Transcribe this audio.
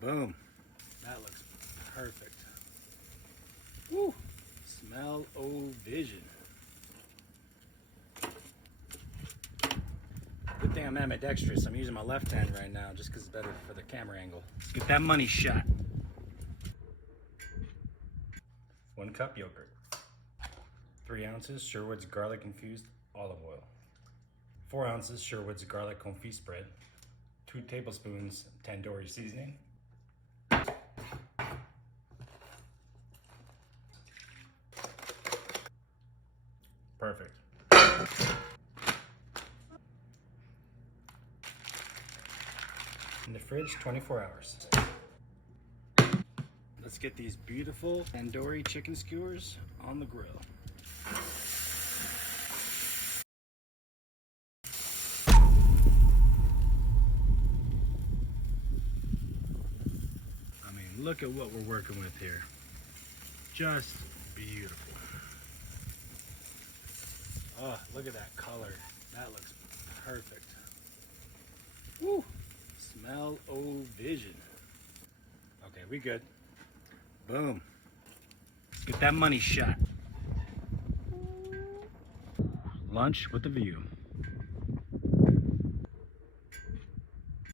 Boom. That looks perfect. Woo! Smell-o-vision. Good thing I'm ambidextrous. I'm using my left hand right now just because it's better for the camera angle. Let's get that money shot. 1 cup yogurt. 3 ounces Sherwood's Garlic Infused Olive Oil. 4 ounces Sherwood's Garlic Confit spread. 2 tablespoons Tandoori seasoning. Perfect. In the fridge, 24 hours. Let's get these beautiful tandoori chicken skewers on the grill. I mean, look at what we're working with here. Just beautiful. Oh, look at that color. That looks perfect. Woo! Smell-o-vision. Okay, we good. Boom. Let's get that money shot. Lunch with a view.